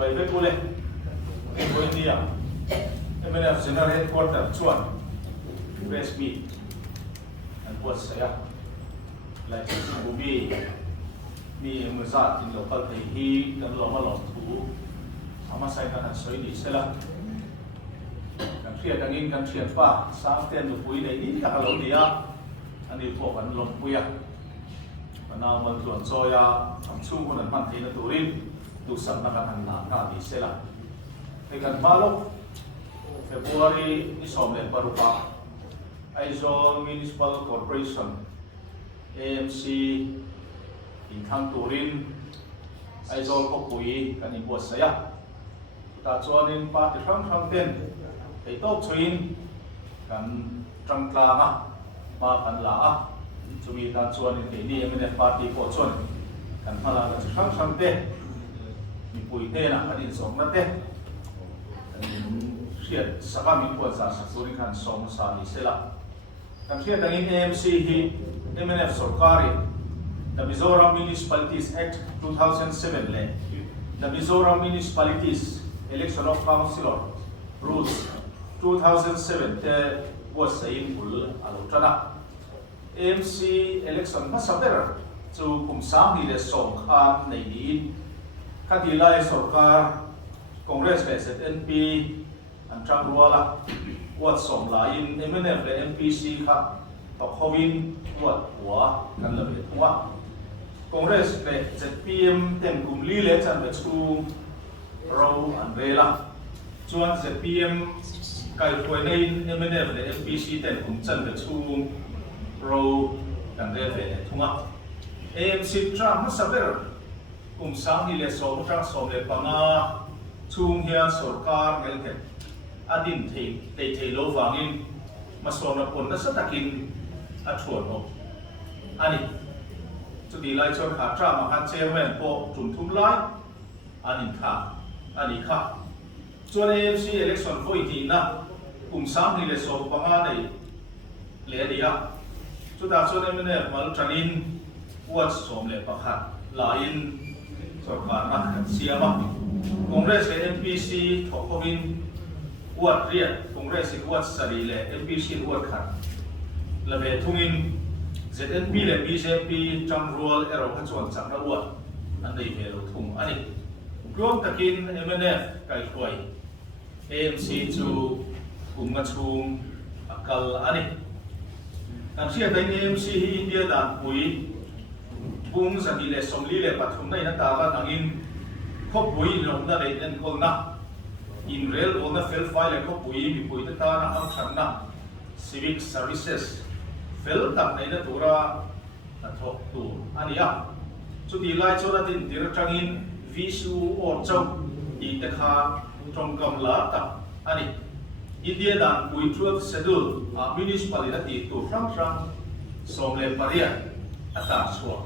bai ve kule ko India MNF General Headquarters chuan press meet and what saya like ubi mi emazat in local hi kan lo ma lo tu ama sai kan soi ni sela kan thia dangin kan thia pa sa ten du pui nei ni ka lo dia ani po kan lom puya na mal tuan soya am chu kon man thi na turin tu sam na kan na ka ni sela e kan malo February ni som le parupa Aizawl Municipal Corporation AMC in thang turin Aizawl ko pui kan i buat saya ta chuanin pa ti thang ten ei tok chuin kan tangtla ma kan la a chumi ta chuanin ei ni MNF party ko chuan kan phala ka thang te mi pui te na kan in som na te riat saka mi puan sa turin kan som sa ni sela kan riat angin AMC hi MNF sarkari the Mizoram Municipalities Act 2007 le the Mizoram Municipalities Election of Councillor Rules 2007 te was sayin bul alutana AMC election masaber chu kumsam ni le song kha nei ni khatilai sarkar Congress le ZNP an trang ruala wat som lain MNF le MPC kha tok howin wat wa kan la be thwa Congress le ZPM tem kum li le chan be chu ro an vela chuan ZPM kai khoi nei MNF le MPC tem kum chan be chu ro kan re ve thunga AMC tra ma saber kum sang ni le som tra som le panga chung hian sarkar ngel ke adin thei lo wangin masom na pon na sa takin a thuan ho ani chu di lai chon kha tra ma kha chairman po tum thum lai ani kha chuan AMC election voi ti na kum sang ni le so panga nei le dia chu ta chuan MNF mal tranin wat som le pakhat lain sarkar na siama Congress le MPC thokovin wat riat Congress wat sari le MPC wat khat la ve thungin ZNP le BJP tang rual ero kha chuan chang na wat an dei ve lo thung ani klom takin MNF kai khoi AMC chu kumma chung akal ani kan sia dai AMC hi India dan pui bung sani le somli le pathum nai na ta la nangin khop pui lo na le nen kol na in rail on the fel file khop pui mi pui ta na am than na civic services fel tak nei na tura na thok tu ania chu di lai chona tin dir tangin visu or chau I ta kha trong kam la ta ani India dan pui 12 schedule a municipality tu frang som le paria ata chua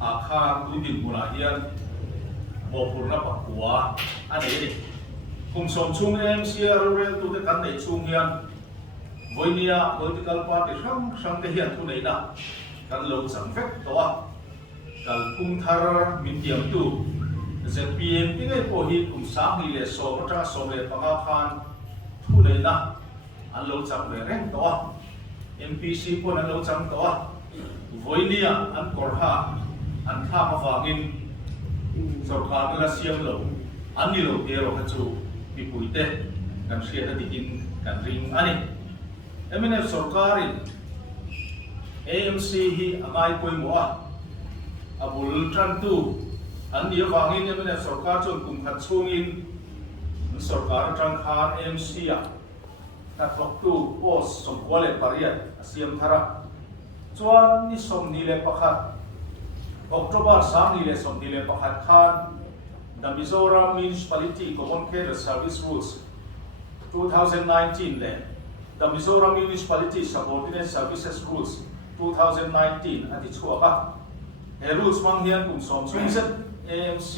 a kha tu din mula hian bo purna pakua ani kum som chung AMC rural tu te kan nei chung hian voinia political party sang te hian tu nei na kan lo chang vek to a kal kum thar min tiam tu ZPM ti ngai po hi kum sang hi le so tra so le panga khan tu nei na an lo chang ve reng to a MPC pon an lo chang to a voinia an korha an tha ma wangin sarkar la siam lo an ni lo te ro kha chu pi puite kan sia ta dikin kan ring ani MNF sarkarin AMC hi amai poi mo a abul tran tu an ni wangin MNF sarkar chon kum khat chungin sarkar tang khan AMC a ta thok tu pos som kwale pariat asiam thara chuan ni som ni le pakhat October sang ni le som ni le pakhat khan the Mizoram Municipality Common Care Service Rules 2019 le the Mizoram Municipality Subordinate Services Rules 2019 ati chuaka he rules mang hian kum som chung set AMC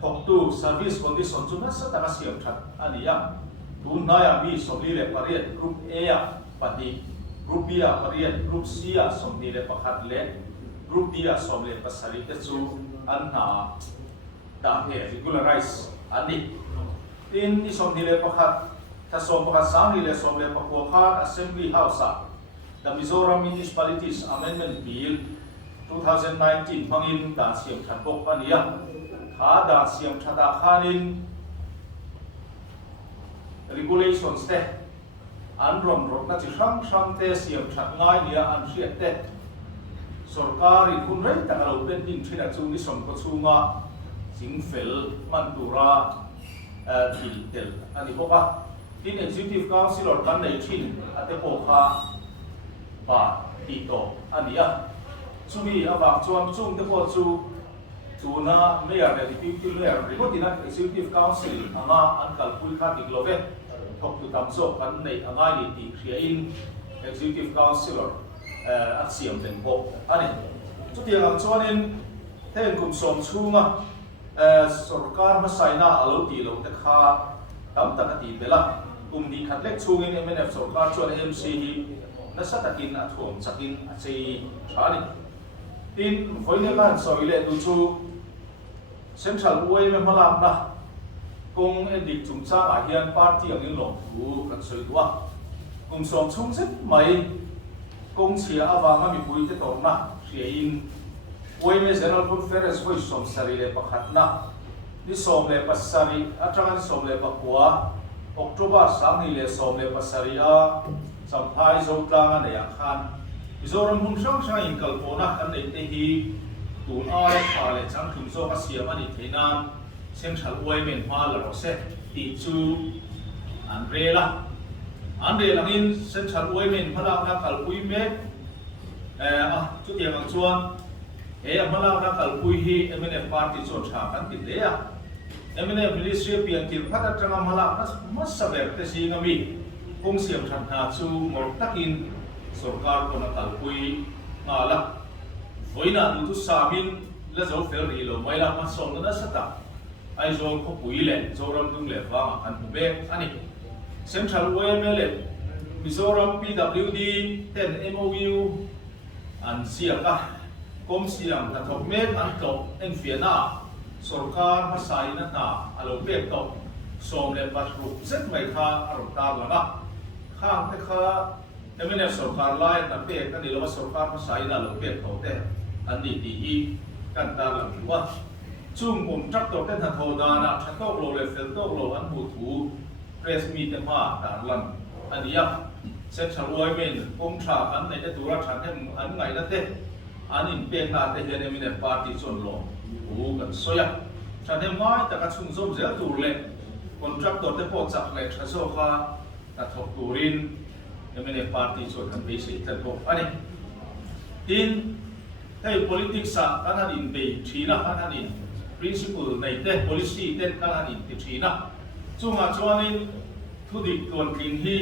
thok tu service condition chuna sa ta siam that ania tu na ya mi som ni le pariat group A ya pati group B ya pariat group C ya som ni le pakhat le group D ya som le pasari te chu an na ดาเฮregularize อันนี้อินที่สมที่เลปขัดถ้าสมประคัดสามนี่เลสมเลปขัวขาด Assembly House the Mizoram Municipalities Amendment Bill 2019 พังอินด่านเสียงชัดปกปันยาขาด่านเสียงชัดอาคาริน regulations เตอันรวมรถนั่นจะช่างเตเสียงชัดง่ายเนี่ยอันเสียเตสรการีคุณเร่งแต่เราเป็นดินที่นั่นจูนิสมก็ชูงาสิงเฟลมันตุราดิลเตลอันนี้พวกว่าที่ Executive Council กันในชิ้นอันเดโปคาบาติโตอันนี้ช่วงนี้อาบักจวนจุงเดโปจูน่าไม่อยากได้ที่พิมพ์ไม่อยากหรือว่าที่นั่น Executive Council อันกัลคุยค่าติกโลเวทบตุตามโซกันในง่ายดีที่เขียน Executive Council อักเสียมเป็นพวกอันนี้จุดที่เราชวนนี้เท่งกลุ่มสมชูงสรการมาใส่หน้าอาลูตีเราแต่ข้าตั้มตะกตีเปล่ากลุ่มนี้ขัดเล็กชูงินเอ็มเอ็นเอฟสรการชวนเอ็มซีนัสตะกินอัฐวมสักินอัศยชาดิทีนฝอยเนื้อกันสอยเล่ดูชูเซ็นทรัลอวยไม่มาลำนะกงเอ็นดิกจุ่มจ้าอาเฮียนปาร์ตี้อย่างนี้หลงถูกันสอยตัวกลุ่มสมชูเซ็ตใหม่กงเชียอาวางมีปุยเตตอร์นะเชียอินอวยไม่เซนอลคอนเฟอเรนซ์ไว้สมสรีเลปขัดนะนี่สมเลปัสสารีอาจารย์สมเลปกัวออกตุบาร์สังนี่เลสมเลปัสสารีอาสัมภาษณ์โจทย์งานในอาคารมิโซรัมหุ่นช่างช่างอินกัลโปนะกันในเตหีตูนอาร์พาเลช่างถึงโซกัสเซียมันอิเทนานเซ็นทรัลอวยเมนมาลาโรเซติจูอันเรล่าอินเซ็นทรัลอวยเมนพลังนักกัลปุยเมจุดเดียวกันชวนมาลานักกัลปุยฮีเอ็มเอ็นเอฟพาร์ตี้ชวนชากันติดเลยเอ็มเอ็นเอฟมิลิเชียเปียนกินพัฒนามาลามัสเบรเตซีงามีคงเสียงชันนาชูมอร์ตักินสรการคนนักกัลปุยงาละไว้นาดูทุสามินและโจเฟลรีโลไม่ละมาส่งนั้นสัตย์ไอโจเขาปุยเล่โจรำดุงเล่ฟังอันบุเบอันนี้เซ็นทรัลเวเมเล่มิโซรัม PWD 10 MOU อันเสียกะกรมเสียงถ้าทบเมตอันตกเอ็นเฟียนาสรการภาษาอินนาอารมณ์เบกตกส่งเล่บัตรรูปเซ็ตไม่ค่าอารมณ์ตาละนะข้างแต่ข้าเอ็มเอฟสรการไล่แต่เบกกันนี่เราว่าสรการภาษาอินอารมณ์เบกเขาแต่อันนี้ดีกันตาละว่าจุ่มผมจับตัวเป็นทันโทดานะชักโตโลเลเฟลโตโลอันบูทูเพรสมีเตมาตาลันอันนี้เซ็นทรัลอวยเมนกงชาอันในจะดูรัชันให้อันไงนั่นเต้อันนี้เป็นนาแต่เฮเนมิเนปาร์ตี้ชนลงหูกันสวยฉันเห็นง่ายแต่ก็ชุ่มส้มเสียตัวเล็กคนจับตัวแต่พอจับเล็กชัดโซ่ค่ะแต่ถกตูรินเฮมิเนปาร์ตี้ชนกันไปสิแต่พวกอันนี้ทีนให้ politics กันนั่นอินไปชีนะกันนั่นอิน principle ในเต้ policy เต้กันนั่นอินไปชีนะจุ่มอาจวนนี้ทุดิตัวกินที่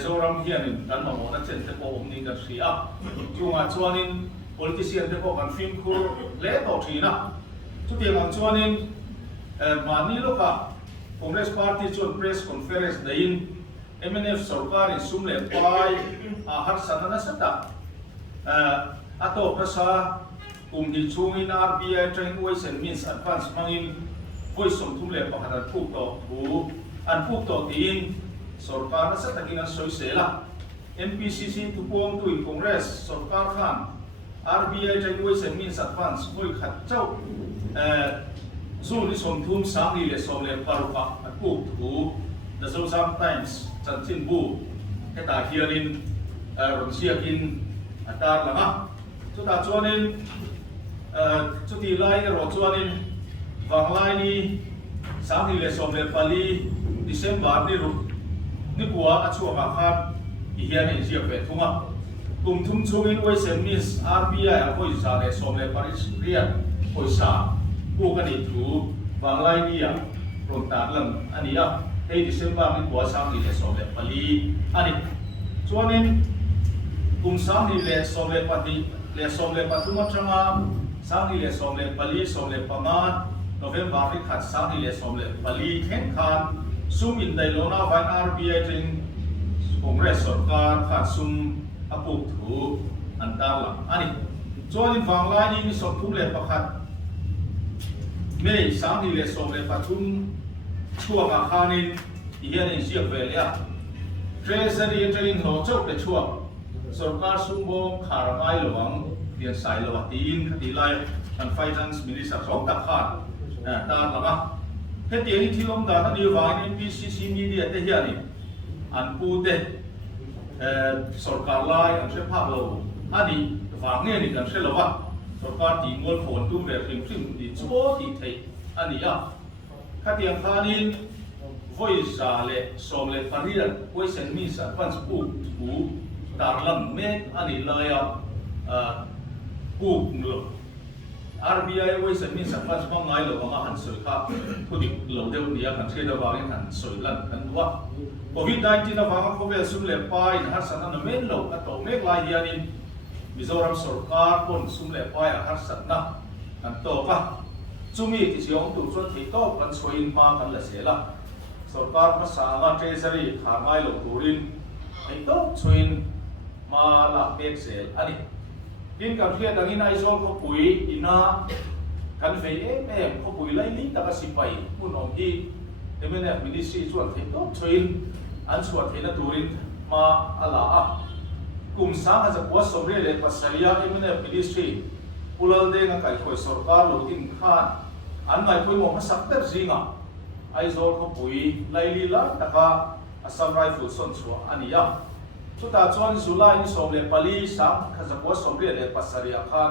โจรำเฮียนินกันมาหมดนั่นเช่นแต่พอผมนี่กันเสียจุ่มอาจวนนี้politician แต่พอกันฟิล์มคูเล่ต่อชีนะทุกอย่างอาจวนนี้มานี่ลูกอะ Congress Party ชวน press conference ได้ยิน MNF สรการิสุมเล่ไปหาสันนัสตะอัตโตภาษากลุ่มที่ช่วย RBI Training Ways and Means Advance มังอินคุยสมทุมเล่ปะขนาดพูดต่อหูอันพูดต่อทีนสรการนัสตะกินอันสวยเสียละ MPCC ทุกพวงตุย Congress สรการขันRBI Training Ways and Means Advance คุยขัดเจ้าสู้ที่สมทุมสามนี่เลยสมเล่ปารุกะอันพูดหู The Zozam Times จันทินบูแค่ตาเฮียรินรอนเชียกินอันตาละนะจุดตาจวนนินจุดที่ไล่รอจวนนินฟังไล่นี่สามนี่เลยสมเล่ปาลีดิเซมบาร์นี่รุนี่กัวอัชัวมาคับอีเฮียนี่เชียเป็ดทุ่งอ่ะกลุ่มทุ่มช่วงนี้ไว้เซนมิส RBI อ่ะคุยสาเลยสมเล่ปาริสเรียนคุยสาผู้กันอีกถูฟังไล่นี่อ่ะโปรดตาลังอันนี้อ่ะให้ดิเซมบาร์นี่กัวสามนี่เลยสมเล่ปาลีอันนี้จวนนินกลุ่มสามนี่เลยสมเล่ปาลีเลยสมเล่ปาทุ่งอัจฉริสามนี่เลยสมเล่ปาลีสมเล่ปามานโนเวมบาร์นี่ขัดสามนี่เลยสมเล่ปาลีแข่งขันซุ่มอินไดโลนาวัน RBI จึงคงเรสสรการขัดซุ่มอปุกถูอันตาลังอันนี้จวนนินฟังไล่นี่มีสมทุมเล่ประคัด ไม่สามนี่เลยส่งเลยปัจจุบันช่วงอาคารนี้ที่เห็นในเชียงเวลียเทรซารีเทรนโหจบในช่วงสรการสุ่มบงคาร์ไมหลวงเรียนสายหลวงตีนคดีไล่ทางไฟแนนซ์มินิสต์สองตักขาดตามหลังอ่ะเหตุอย่างที่ลงดานี่ว่าใน PCC มีเดียเทียนี่อันพูดเดสรการไล่อันเชื่อภาพเราอันนี้ฟังเนี่ยนี่กันเชื่อเราว่าสรการตีมวลผลตู้แบบริมริมดีชั่วที่ไทยอันนี้อ่ะคดีอย่างนี้ voice เลยส่งเลยปริยัติ voice and means ฟังปุ๊บปุ๊บตาลังเมฆอันนี้เลยอ่ะปุ๊บเลย RBI voice and means ฟังฟังไงเราก็มาหันสวยครับผู้ดิเราเดี๋ยวนี้กันเชื่อเราว่าหันสวยลั่นกันว่า COVID-19 นะฟังเขาเป็นสุ่มเล็บไปหัดสันนั่นเมฆเราก็ต้องเมฆลายเดียนี่มิโซรัมสุรการคนสุ่มเล็บไปหัดสันนะกันโตก็จุ่มที่เชียงตู่ส่วนที่โตกันสวยมากกันละเสียละสรการภาษาเทรซารีขาไงเราตูรินไอ้โตสวยมาละเบกเซลอันนี้ดินกับเทียนดังนี้นายโซลเขาปุ๋ยอินากันเฟยเขาปุ๋ยไล่ลิ้นตะกสิไปมุ่งอมที่เอ็มเอ็นเอฟมินิสทรีส่วนที่โตสวยอันส่วนที่นั่นตูรินมาอะไรกลุ่มสร้างอาจจะวัดสมเด็จเลยภาษาเรียเอ็มเอ็นเอฟมินิสทรีอุลาเดงกันไก่ถอยสรการเราดิ้นข้านอันไงคุยมองภาษาเต็มจริงอ่ะไอโซลเขาปุ๋ยไล่ลีละตะกาอัสสัมไรฟุตส่วนชัวอันนี้อ่ะสุดท้ายจวนสุไลนี่สมเด็จปาลีสังข้าจะวัดสมเด็จเลยภาษาเรียข้าน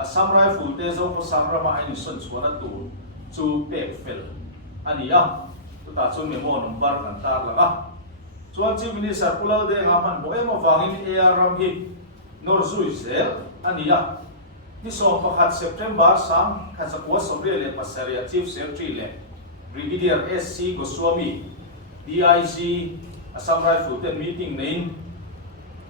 อัสสัมไรฟุตเตโซก็สังรามาไอนี่ส่วนชัวนั่นตูจูเป็กเฟลอันนี้อ่ะสุดท้ายจวนเมโมนัมบาร์กันตาละอ่ะจวนจีมินิสัร์อุลาเดงอามันบอกมาฟังอินเออารัมฮินอร์ซุยเซลอันนี้อ่ะที่ส่งประกาศเซปเทมเบอร์สังข้าจะวัดสมเด็จเลยภาษาเรียชีฟเซฟทรีเลย Brigadier S.C. Goswami, DIC, Assam Rifle meeting name,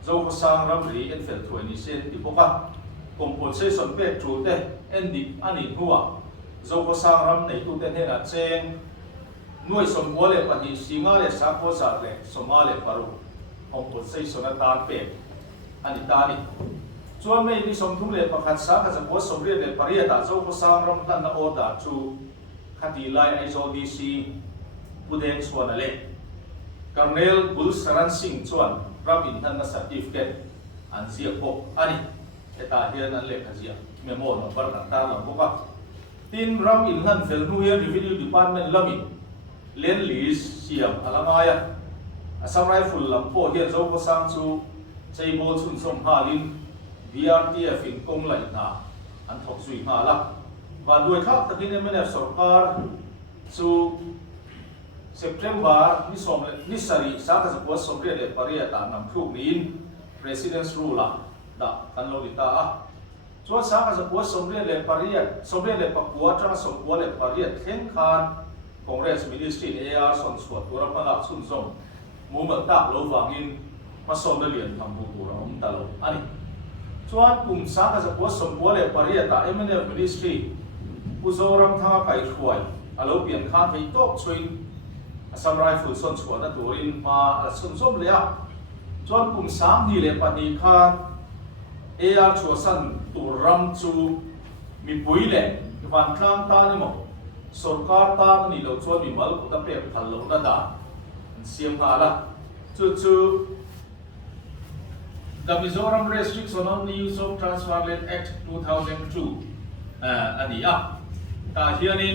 Zhou Sang Ramri and Fel 20 di Boka, compensation paid through the ending Ani Hua, Zhou Sang Ram Nei to the Hena Cheng, Nui Somwale Pati Singale Sako Sale, Somale Paru, compensation at that pay, Anitani. ส่วนไม่ที่สมทุนเลยประกาศสักจะวัดสมเด็จเลยปริยัติเจ้าก็สร้างรำตันโอดาจูคดีไล่ไอโซดีซีผู้เดงส่วนอะไรการเนลบุลสรันซิงส่วนรับอินทันนัสติฟเกตอันเสียพกอันนี้เอตาเฮียนั่นเล็กขจีเมโมนบาร์กันตาหลังพกทีมรับอินทันเฟลนูเฮียรีวิวดีพาร์ตเมนต์ลามิเลนลิสเสียมอะไรมาอ่ะอาสามไรฟุลลำโพเฮียเจ้าก็สร้างจูใจโบชุนสมฮาลินBRTF ฟินกงไหลนาอันทกสุยมาละว่าด้วยทักตะกี้เนี่ยไม่ได้สรการสู่เซปเทมเบอร์นิสรีสักจะปวดสมเด็จเลยปริยัตินำพวกนี้ President's Rule ละดักกันโลลิตาส่วนสักจะปวดสมเด็จเลยปริยัติสมเด็จเลยปักวัวจังสมบัติเลยปริยัติเข่งขาน Congress Ministry AR ส่วนส่วนตัวรับมาลักสุนทรมูมันตักโลวังอินมาส่งเรียนทำบุตรเราตลอดอันนี้ส่วนกลุ่มสร้างจะวัดสมบูรณ์เลยปริยัติเอ็มเอ็นเอฟมินิสทรีผู้โจรำทางไปช่วยอาลูเปลี่ยนข้างให้โต๊ะช่วยสำหรับฟุตซอนส่วนนั้นตัวรินมาส่วนส้มเลยอ่ะส่วนกลุ่มสร้างนี่เลยปฏิฆาเออาชัวสันตัวรำจูมีปุ๋ยเลยวันครั้งตานี่มั้งสรการตานี่เราชวนมีมัลกุตเปรียบพันลงนั่นด่าเสียงหาละจู่The Mizoram Restrictions on the Use of Transparent Act 2002 อันนี้อ่ะแต่เฮียนี่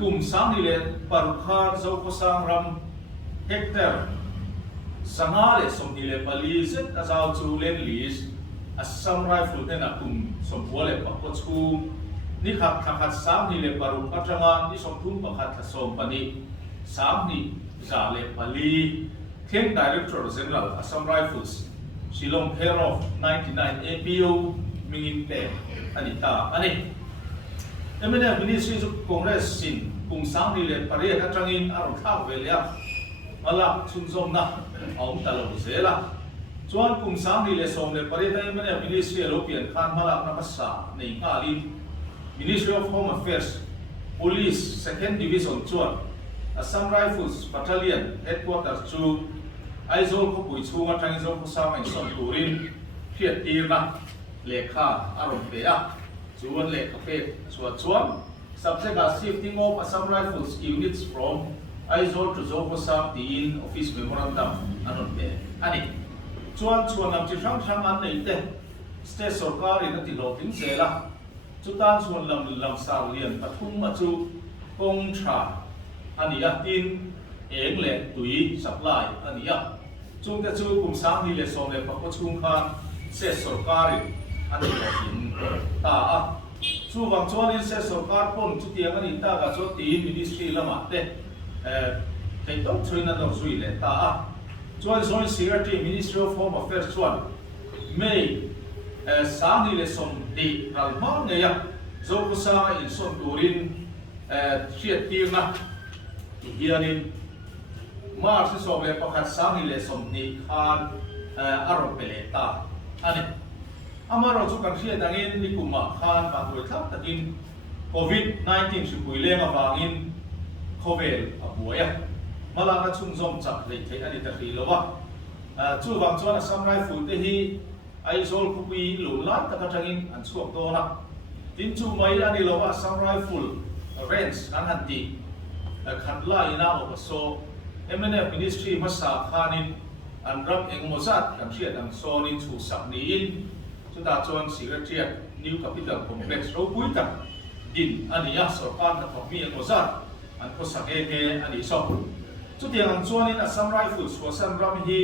กลุ่มสังนี่เลยปรุขานเจ้าก็สร้างรำเฮกเตอร์สังหารสมนี่เลยผลิตอาจจะจูเลนลิสอัสสัมไรฟุลเทนักกลุ่มสมบัติเลยปักปัจจุนี่ขัดสังนี่เลยปรุขจังงานนี่สมทุ่มปักขัดสมปนิสังนี่จะเลยผลิตKing Director General Assam Rifles Shillong Pair of 99 APO Mingin Te Anita Ani Emene Ministry of Congress Sin Kung Sang Rile Pare Katrangin Arun Thak Velia Malak Sunzom Na Aum Talo Zela Chuan Kung Sang Rile Som Le Pare Emene Ministry European Khan Malak Napasa Nei Ngalin Ministry of Home Affairs Police 2nd Division Chuan Assam Rifles Battalion Headquarters to ไอโซลเขาปุ๋ยชูมาทางไอโซลเขาสร้างไอส่วนตูรินเพียรตีนะเลขาอารมณ์เปียชวนเลขาเปียชวน subject as shifting of Assam Rifles units from Aizawl to Zokosam the office memorandum anon pe ani chuan lam chi thang an nei te state sarkar in ti lo ting zela chutan chuan lam sa lian pathum ma chu kong tha ani a tin eng le tui supply ani a chung te chu kum sang ni le som le pa ko chung khan state sarkar ani lo tin ta a chu wang chuan in state sarkar pon chu tiang ani ta ga chu ti ministry lama te thei tok thuina no zui le ta a chuan joint secretary ministry of home affairs chuan may sang ni le som di ral ma nge ya zo ko sa in son turin thiat tir na hianin mar se so le pakhat sang ni le som ni khan aron pele ta ani amaro chu kan thia dangin ni kuma khan ba tu thap takin covid 19 si puile ma wangin khovel abuya malanga chung zom chak le the ani ta ri lowa chu wang chuan Assam Rifle te hi Aizawl kupi lu lat ta tangin an chuak do na tin chu mai ani lowa Assam Rifle range kan han ti khat la ina o so MNF ministry masa khanin an ram eng mozat kan thia dang so ni chu sak ni in chu ta chuan secretariat new capital complex ro pui tak din ani ya sarkar ka thok mi eng mozat an ko sak e ani so chu tiang an chuan in Assam Rifles ko san ram hi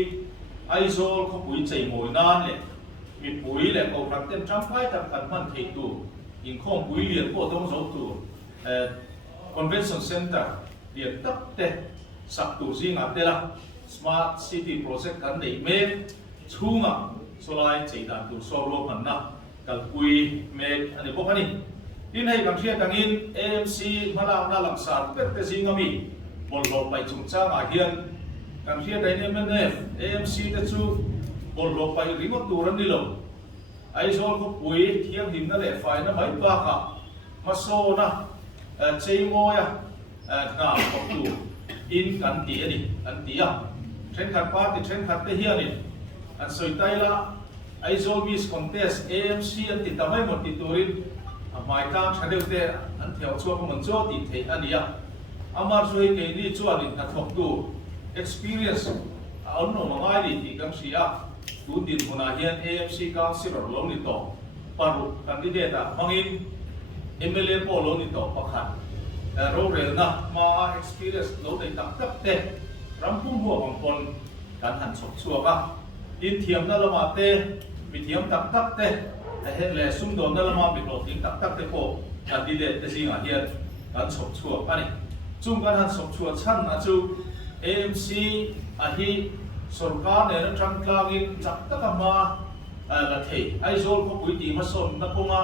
Aizawl ko pui chei moi nan le mi pui le ko rak tem tram kai tak kan man thei tu in khong pui lian po dong zo tu convention center lian tak te sak tu zinga te la smart city project kan nei me chunga solai chei dan tu so ro man na kal pui me ani bo khani tin hei kan thia tangin AMC malang na lang sar pek te zinga mi bol bol pai chung chang a hian kan thia dai MNF AMC te chu bol bol pai ringo turan ni lo Aizawl ko pui thiam him na le fai na mai ba ka maso na chei mo ya na ko tu in kan ti ani an ti a tren khat pa ti tren khat te hi ani an soi tai la Aizawl Miss Contest AMC an ti tamai mo ti turin a mai tang thadeu te an theo chuak mon cho ti thei ani a amar zoi ke ni chuan in ka thok tu experience on no mai ni ti kam sia tu din hona hian AMC councilor lo ni to paru candidate a mangin MLA po lo ni to pakhat ro rel na ma experience lo dei tak tak te rampum huwa bang pon kan han chok chuak a in thiam na lama te mi thiam tak tak te he le sum don na lama bi lo ting tak tak te po candidate te singa hian kan chok chuak ani chung kan han chok chuak chan na chu AMC a hi sarkar ne na tang tlangin chak tak ma la thei Aizawl ko pui ti ma son na konga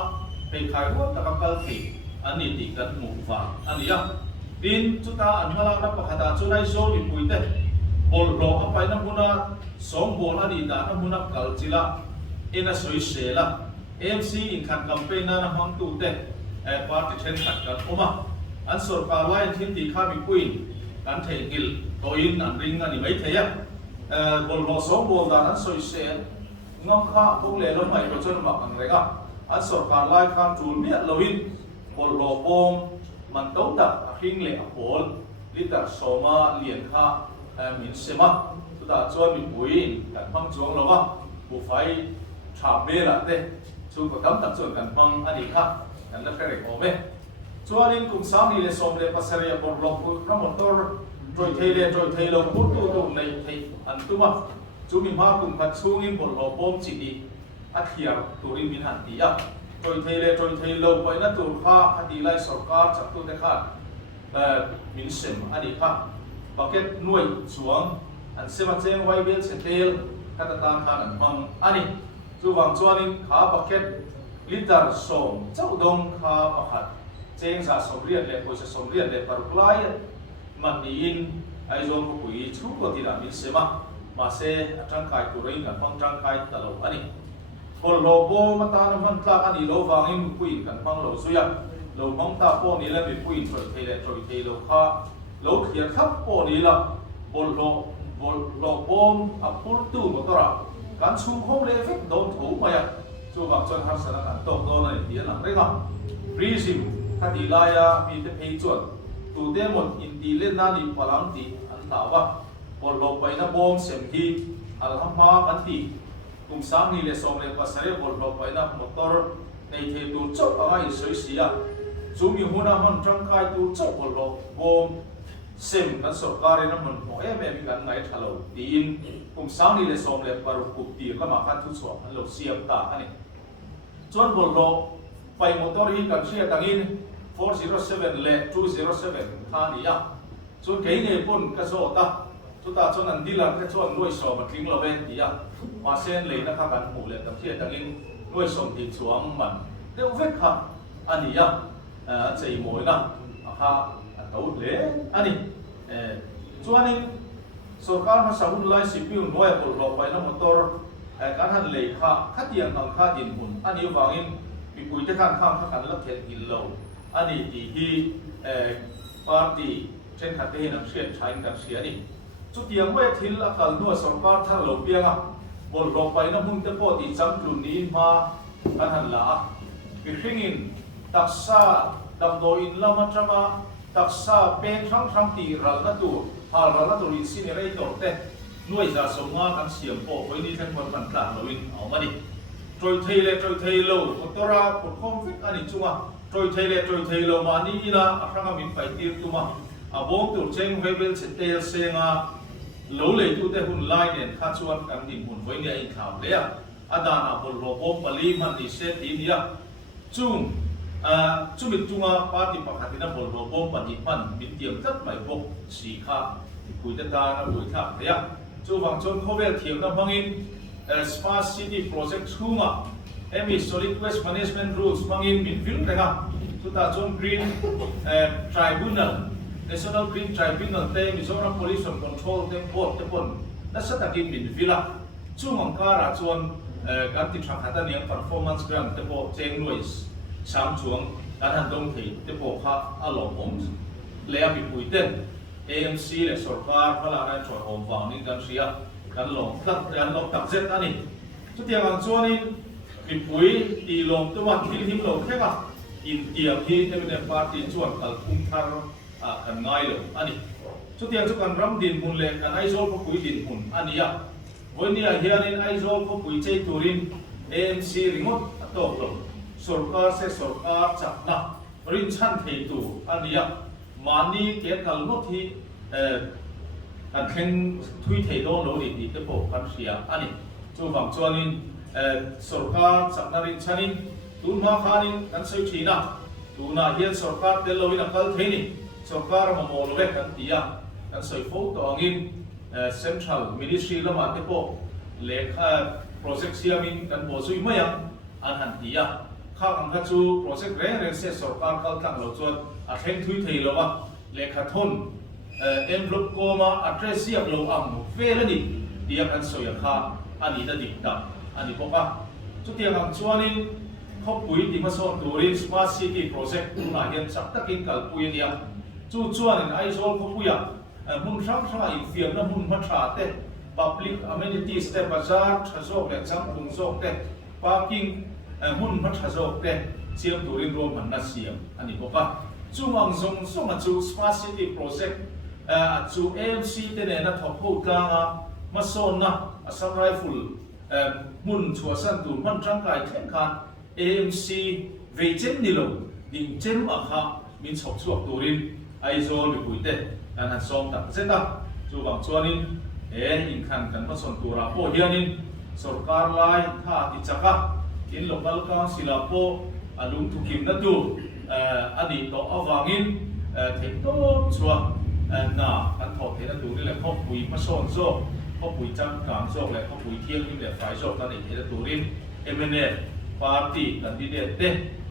pe khai ho tak kal thei ani ti kan mu wa ani ya tin chuta an hala na pakhata chu Aizawl ni pui te bol ro a pai na muna som bol ani da na muna kal chila ena soi sela AMC in khan campaign na hang tu te party then khat kan oma an sarkar lai thin ti kha mi puin kan thei gil to in an ring ani mai theya bol ro som bol da an soi se ngam kha bol le lo mai ro chon ma ang rega an sarkar lai khan tul mi loin bol ro bom man to ta hing le a bol liter soma lian kha min sema tu da chuan mi puin kan mang chuang lo wa bu fai tha be la te chu ko tam tak chuan kan mang ani kha kan la fere ko me chuan in kum sang ni le som le pasare bol ro ku na motor troi thei lo put tu nei thei an tu ma chu mi ma kum khat chung in bol ro bom chi di a thiar turin min han ti a troi thei lo pai na tur kha hati lai sarkar chak tu te kha min sem ani kha bucket nuai chuang an sema cheng wai bel setel kata ta khan an mang ani chu wang chuan in kha bucket liter som chau dong kha pakhat cheng sa somriat le poisa somriat le par klai man ni in Aizawl ko pui chu ko ti da min sema ma se atang kai tu rein kan phang tang kai ta lo ani bol lo bo mata na man tla ani lo wangin pui kan phang lo suya lo mong ta po ni la mi pui troi thei lo kha lo khia khap po ni la bol lo bom a pur tu motora kan chung hong le vek don tho ma ya chu wang chon har sana an tok do na ti la renga prism คดีลายมีแต่เพย์จวนตูเดมดอินดีเล่นนาลีพลังตีอันตาวะบอลลงไปนะบอมเซมฮีอัลฮัมมาอันตีกุมสามนี่เลสอมเลปัสเรบอลลงไปนะมอเตอร์ในเทตูจบอะไรสวยเสียจูมีหัวหน้ามันจังกายตูจบบอลลงบอมเซมกันสการีนั้นมันโอ้เอ็มกันไงทะเลดีนกุมสามนี่เลสอมเลปารุกุบตีก็มาคันทุกส่วนอันเราเสียบตาอันนี้จนบอลลงไปมอเตอร์ฮีกันเชียตังอิน407และ207ท่านี้ส่วนเกี่ยงปุ่นกระโดดสุดท้ายส่วนนั้นดีหลังกระโดดด้วยสอบทิ้งเราเป็นที่มาเส้นเลยนะครับกันหมู่เลยตั้งที่ตั้งอินด้วยสมที่สวมมันเดี๋ยวเวกค่ะอันนี้ใจมวยนะค่ะตัวเล็กอันนี้ส่วนนี้สุการมาสั่งไล่สิบปีหน่วยปุ่นเราไปน้ำมอเตอร์การทันเลยค่ะขัดยังทางขัดยินหุ่นอันนี้วางอินมีปุ๋ยที่ข้างข้างขัดแล้วเทียนกินเราอันนี้ที่ปาร์ตี้เช่นขัดที่นักเชียร์ใช้กันเชียร์นี่จุดยังไม่ทิ้งละกันนัวสองปาร์ท่าหลบเบี้ยงบนลงไปน้ำมึงจะพอที่จังกลุ่มนี้มาอันหันละกิริงินตักซาดำโดอินละมันจะมาตักซาเป็นทั้งตีรัลนัตุพารัลนัตุริสินอะไรต่อแต่นัวจะสมงากันเสียงโป้ไว้นี่ทั้งคนมันกลางเราอินเอามาดิโดยเทเลโลอุตราผลคอมฟิกอันนี้จุมาโดยเทเลมานี่นะอัครมินไปตีตุมาอาบงตัวเชงเวเบลเซเตลเซงาโลเลยตัวแต่หุ่นไล่เนี่ยข้าชวนกันดิหุ่นไว้เนี่ยอีกข่าวเลยอาดานาบอลโรบอมปลีมันดิเซตีเนี่ยจุ่มมิจุงาปาติปะขัดนะบอลโรบอมปฏิมันมิเตียมจัดไม่บกสีข้าคุยจะตานะคุยท่าเนี่ยจุ่มวังชนเขาเวลเทียมนะบังอินSmart City Project ทุ่งมี Solid Waste Management Rules บังอินมินฟิลต์นะครับสุดท้ายจน Green Tribunal National Green Tribunal เต็มมี Zoning Pollution Control เต็มบทเต็มบนและสถานที่มินฟิลต์ช่วงของการจวนการติดตั้งหัตถ์เนี่ย Performance Grant เต็มบทเจงหน่วยสามช่วงการหันตรงที่เต็มบทค่ะอารมณ์ผมเลี้ยมีคุยเต้น AMC และสกาพลาในช่วยโฮมฟาวนี่กันเสียกันลงตักเซตอันนี้สุดที่บางช่วงนี้มีปุ๋ยตีลงตัวที่หิมลงแค่ว่าอินเดียที่จะเป็นปาร์ตี้ช่วงกัลคุมทางกันง่ายเลยอันนี้สุดที่จุกันรำดินหุ่นเล็กกันไอโซลพวกปุ๋ยดินหุ่นอันนี้วันนี้เฮียนินไอโซลพวกปุ๋ยเจตูริน AMC ริงดตกลงสุรการเสสุรการจับนะรินชันเทตูอันนี้มานี่เกี่ยวกับโน้ตที่การแข่งทุยเทโดโนดิที่จะบอกกันเสียอันนี้จูบังจวนินสุรการสักนารินชันินตูนมาขานินกันสุชีนะตูน่าเฮียสุรการเดลโลวินักกัลเทนิสุรการมาโมโลเวกันตีอ่ะกันสุยโฟตัวงินCentral Ministry ละมาที่พวกเลขาโปรเจกต์เสียมินกันโบสุยไม่ยังอันหันตีอ่ะข้าอังคัจูโปรเจกต์เร่งเสียสุรการกัลตั้งเราจวนอาแข่งทุยเทโลวะเลขาทนenvelope ko ma address siap lo ang vela ni dia kan soya kha ani da dikta ani poka chutia ang chuanin khopui ti ma son turin smart city project na hian chak takin kalpui nia chuanin aizol khopuya mun sang in fiam na mun ma tha te public amenities te bazar thazok le changkung zok te parking mun ma thazok te siam turin ro man na siam ani poka chumang song chu smart city projectจู AMC เตเนี่ยนะท็อปพูดกลางมาโซนนะสักไรฟุลมุนชัวสันตูมันร่างกายแข็งขัน AMC เวเจนนี่ลงดิ่งเจมอ่ะค่ะมินชกชวกตูรินไอโซลไปคุยเตะการหันซ้อมตัดเส้นตาจูบางชวนินอินคันกันมาส่งตัวราโปเฮียนินสกการไลท่าติจักะกินลงกัลกังศิลาโปอลุงทุกิมนัดดูอดีตต่ออวังอินเทคโตชัวน่าอันทอดเทนันดูนี่แหละเขาปุ๋ยมาโซนโซ่เขาปุ๋ยจังกลางโซ่เลยเขาปุ๋ยเที่ยงนี่แหละฝ่ายโซ่ตอนนี้เทนันดูรินMNA ปาร์ตี้กันดีเด็ดเต้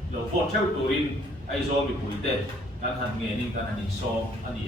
เราโฟร์เทลดูรินไอโซมีปุ๋ยเต้การหันเงินนี่การหันอินโซอันนี้